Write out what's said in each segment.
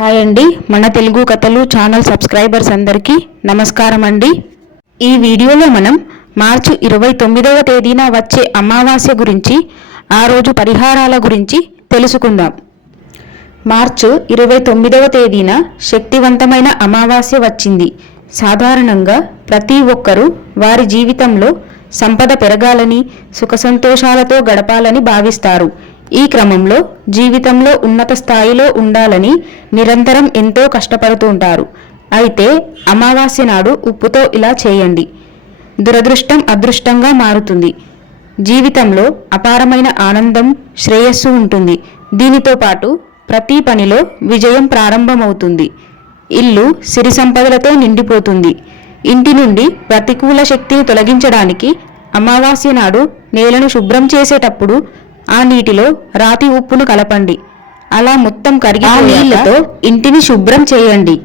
Hi అండి. మన తెలుగు కథలు ఛానల్ సబ్స్క్రైబర్స్ అందరికీ నమస్కారం అండి. ఈ వీడియోలో మనం మార్చి ఇరవై తొమ్మిదవ తేదీన వచ్చే అమావాస్య గురించి ఆ రోజు పరిహారాల గురించి తెలుసుకుందాం. మార్చు ఇరవై తొమ్మిదవ తేదీన శక్తివంతమైన అమావాస్య వచ్చింది. సాధారణంగా ప్రతి ఒక్కరూ వారి జీవితంలో సంపద పెరగాలని సుఖ సంతోషాలతో గడపాలని భావిస్తారు. ఈ క్రమంలో జీవితంలో ఉన్నత స్థాయిలో ఉండాలని నిరంతరం ఎంతో కష్టపడుతూ ఉంటారు. అయితే అమావాస్య నాడు ఉప్పుతో ఇలా చేయండి. దురదృష్టం అదృష్టంగా మారుతుంది. జీవితంలో అపారమైన ఆనందం శ్రేయస్సు ఉంటుంది. దీనితో పాటు ప్రతి పనిలో విజయం ప్రారంభమవుతుంది. ఇల్లు సిరి సంపదలతో నిండిపోతుంది. ఇంటి నుండి ప్రతికూల శక్తిని తొలగించడానికి అమావాస్య నాడు నేలను శుభ్రం చేసేటప్పుడు ఆ నీటిలో రాతి ఉప్పును కలపండి. అలా మొత్తం కరిగి నీళ్ళతో ఇంటిని శుభ్రం చేయండి.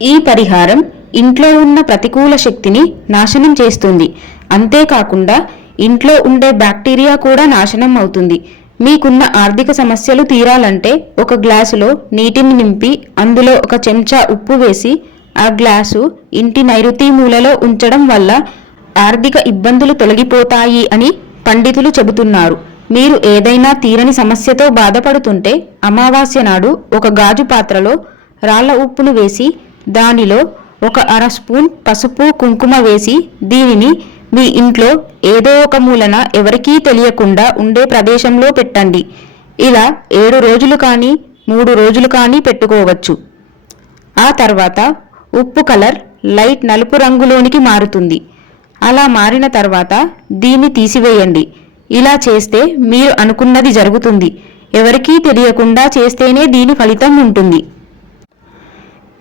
ఈ పరిహారం ఇంట్లో ఉన్న ప్రతికూల శక్తిని నాశనం చేస్తుంది. అంతేకాకుండా ఇంట్లో ఉండే బ్యాక్టీరియా కూడా నాశనం అవుతుంది. మీకున్న ఆర్థిక సమస్యలు తీరాలంటే ఒక గ్లాసులో నీటిని నింపి అందులో ఒక చెంచా ఉప్పు వేసి ఆ గ్లాసు ఇంటి నైరుతి మూలలో ఉంచడం వల్ల ఆర్థిక ఇబ్బందులు తొలగిపోతాయి అని పండితులు చెబుతున్నారు మీరు ఏదైనా తీరని సమస్యతో బాధపడుతుంటే అమావాస్య నాడు ఒక గాజు పాత్రలో రాళ్ళ ఉప్పును వేసి దానిలో ఒక అర స్పూన్ పసుపు కుంకుమ వేసి దీనిని మీ ఇంట్లో ఏదో ఒక మూలన ఎవరికీ తెలియకుండా ఉండే ప్రదేశంలో పెట్టండి. ఇలా ఏడు రోజులు కానీ మూడు రోజులు కానీ పెట్టుకోవచ్చు. ఆ తర్వాత ఉప్పు కలర్ లైట్ నలుపు రంగులోనికి మారుతుంది. అలా మారిన తర్వాత దీన్ని తీసివేయండి. ఇలా చేస్తే మీరు అనుకున్నది జరుగుతుంది. ఎవరికీ తెలియకుండా చేస్తేనే దీని ఫలితం ఉంటుంది.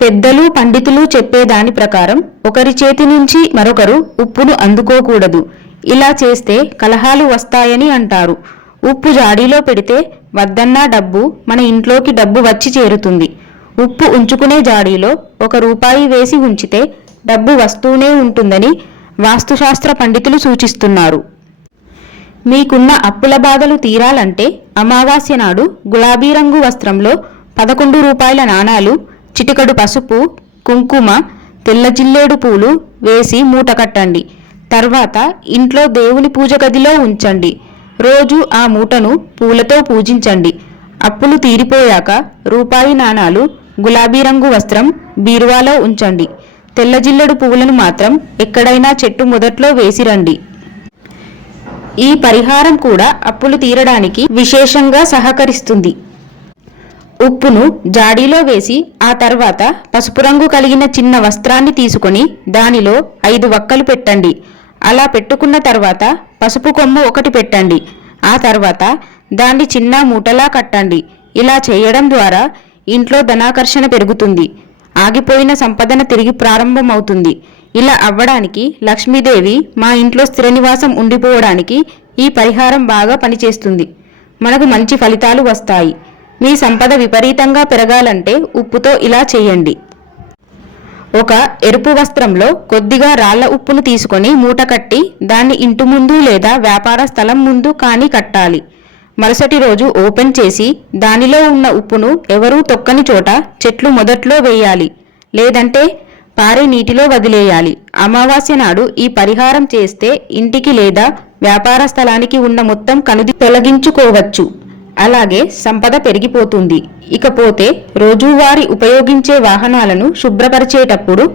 పెద్దలు పండితులు చెప్పేదాని ప్రకారం ఒకరి చేతి నుంచి మరొకరు ఉప్పును అందుకోకూడదు. ఇలా చేస్తే కలహాలు వస్తాయని అంటారు. ఉప్పు జాడీలో పెడితే వద్దన్నా డబ్బు మన ఇంట్లోకి డబ్బు వచ్చి చేరుతుంది. ఉప్పు ఉంచుకునే జాడీలో ఒక రూపాయి వేసి ఉంచితే డబ్బు వస్తూనే ఉంటుందని వాస్తుశాస్త్ర పండితులు సూచిస్తున్నారు. మీకున్న అప్పుల బాధలు తీరాలంటే అమావాస్య నాడు గులాబీ రంగు వస్త్రంలో పదకొండు రూపాయల నాణాలు చిటికడు పసుపు కుంకుమ తెల్ల జిల్లేడు పూలు వేసి మూట కట్టండి. తర్వాత ఇంట్లో దేవుని పూజ గదిలో ఉంచండి. రోజు ఆ మూటను పూలతో పూజించండి. అప్పులు తీరిపోయాక రూపాయి నాణాలు గులాబీ రంగు వస్త్రం బీరువాలో ఉంచండి. తెల్లజిల్లెడు పువ్వులను మాత్రం ఎక్కడైనా చెట్టు మొదట్లో వేసిరండి ఈ పరిహారం కూడా అప్పులు తీరడానికి విశేషంగా సహకరిస్తుంది. ఉప్పును జాడీలో వేసి ఆ తర్వాత పసుపు రంగు కలిగిన చిన్న వస్త్రాన్ని తీసుకొని దానిలో ఐదు వక్కలు పెట్టండి. అలా పెట్టుకున్న తర్వాత పసుపు కొమ్ము ఒకటి పెట్టండి. ఆ తర్వాత దాన్ని చిన్న మూటలా కట్టండి. ఇలా చేయడం ద్వారా ఇంట్లో ధనాకర్షణ పెరుగుతుంది. ఆగిపోయిన సంపదన తిరిగి ప్రారంభమవుతుంది. ఇలా అవ్వడానికి లక్ష్మీదేవి మా ఇంట్లో స్థిర నివాసం ఉండిపోవడానికి ఈ పరిహారం బాగా పనిచేస్తుంది. మనకు మంచి ఫలితాలు వస్తాయి. మీ సంపద విపరీతంగా పెరగాలంటే ఉప్పుతో ఇలా చేయండి. ఒక ఎరుపు వస్త్రంలో కొద్దిగా రాళ్ళ ఉప్పును తీసుకొని మూట కట్టి దాన్ని ఇంటి ముందు లేదా వ్యాపార స్థలం ముందు కానీ కట్టాలి. మరుసటి రోజు ఓపెన్ చేసి దానిలో ఉన్న ఉప్పును ఎవరూ తొక్కని చోట చెట్లు మొదట్లో వేయాలి లేదంటే పారే నీటిలో వదిలేయాలి. అమావాస్య నాడు ఈ పరిహారం చేస్తే ఇంటికి లేదా వ్యాపార స్థలానికి ఉన్న మొత్తం కనుది తొలగించుకోవచ్చు. అలాగే సంపద పెరిగిపోతుంది. ఇకపోతే రోజువారీ ఉపయోగించే వాహనాలను శుభ్రపరిచేటప్పుడు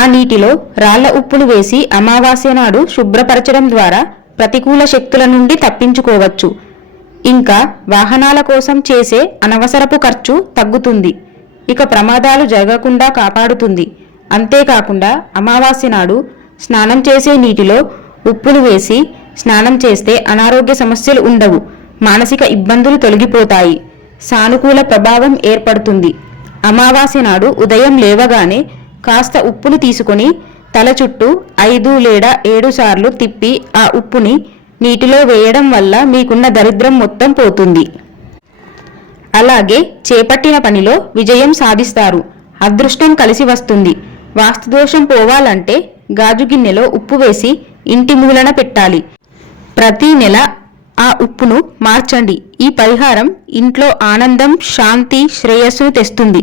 ఆ నీటిలో రాళ్ళ ఉప్పును వేసి అమావాస్య నాడు శుభ్రపరచడం ద్వారా ప్రతికూల శక్తుల నుండి తప్పించుకోవచ్చు. ఇంకా వాహనాల కోసం చేసే అనవసరపు ఖర్చు తగ్గుతుంది. ఇక ప్రమాదాలు జరగకుండా కాపాడుతుంది. అంతేకాకుండా అమావాస్య నాడు స్నానం చేసే నీటిలో ఉప్పులు వేసి స్నానం చేస్తే అనారోగ్య సమస్యలు ఉండవు. మానసిక ఇబ్బందులు తొలగిపోతాయి. సానుకూల ప్రభావం ఏర్పడుతుంది. అమావాస్య నాడు ఉదయం లేవగానే కాస్త ఉప్పును తీసుకొని తల చుట్టూ ఐదు లేదా ఏడు సార్లు తిప్పి ఆ ఉప్పుని నీటిలో వేయడం వల్ల మీకున్న దరిద్రం మొత్తం పోతుంది. అలాగే చేపట్టిన పనిలో విజయం సాధిస్తారు. అదృష్టం కలిసి వస్తుంది. వాస్తుదోషం పోవాలంటే గాజు గిన్నెలో ఉప్పు వేసి ఇంటి మూలన పెట్టాలి. ప్రతి నెల ఆ ఉప్పును మార్చండి. ఈ పరిహారం ఇంట్లో ఆనందం శాంతి శ్రేయస్సును తెస్తుంది.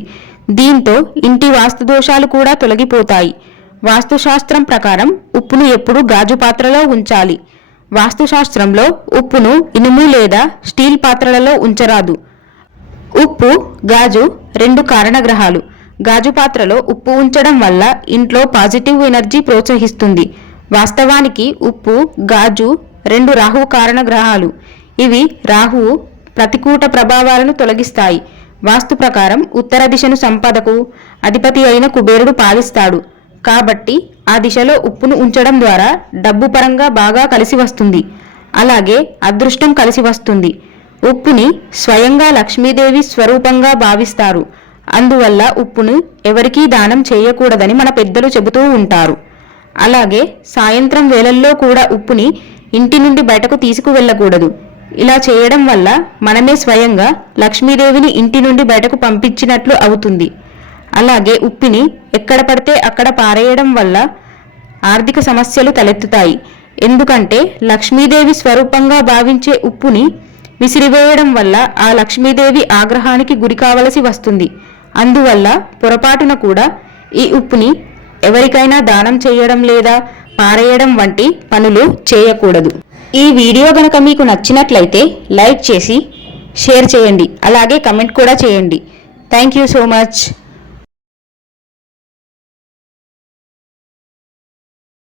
దీంతో ఇంటి వాస్తు దోషాలు కూడా తొలగిపోతాయి. వాస్తుశాస్త్రం ప్రకారం ఉప్పును ఎప్పుడూ గాజు పాత్రలో ఉంచాలి. వాస్తుశాస్త్రంలో ఉప్పును ఇనుము లేదా స్టీల్ పాత్రలలో ఉంచరాదు. ఉప్పు గాజు రెండు కారణగ్రహాలు. గాజు పాత్రలో ఉప్పు ఉంచడం వల్ల ఇంట్లో పాజిటివ్ ఎనర్జీ ప్రోత్సహిస్తుంది. వాస్తవానికి ఉప్పు గాజు రెండు రాహువు కారణ గ్రహాలు ఇవి రాహువు ప్రతికూట ప్రభావాలను తొలగిస్తాయి. వాస్తు ప్రకారం ఉత్తర దిశను సంపదకు అధిపతి అయిన కుబేరుడు పాలిస్తాడు. కాబట్టి ఆ దిశలో ఉప్పును ఉంచడం ద్వారా డబ్బు పరంగా బాగా కలిసి వస్తుంది. అలాగే అదృష్టం కలిసి వస్తుంది. ఉప్పుని స్వయంగా లక్ష్మీదేవి స్వరూపంగా భావిస్తారు. అందువల్ల ఉప్పును ఎవరికీ దానం చేయకూడదని మన పెద్దలు చెబుతూ ఉంటారు. అలాగే సాయంత్రం వేళల్లో కూడా ఉప్పుని ఇంటి నుండి బయటకు తీసుకువెళ్ళకూడదు. ఇలా చేయడం వల్ల మనమే స్వయంగా లక్ష్మీదేవిని ఇంటి నుండి బయటకు పంపించినట్లు అవుతుంది. అలాగే ఉప్పిని ఎక్కడ పడితే అక్కడ పారేయడం వల్ల ఆర్థిక సమస్యలు తలెత్తుతాయి. ఎందుకంటే లక్ష్మీదేవి స్వరూపంగా భావించే ఉప్పుని విసిరివేయడం వల్ల ఆ లక్ష్మీదేవి ఆగ్రహానికి గురి కావలసి వస్తుంది. అందువల్ల పొరపాటున కూడా ఈ ఉప్పుని ఎవరికైనా దానం చేయడం లేదా పారేయడం వంటి పనులు చేయకూడదు. ఈ వీడియో గనక మీకు నచ్చినట్లయితే లైక్ చేసి షేర్ చేయండి. అలాగే కమెంట్ కూడా చేయండి. Thank you so much.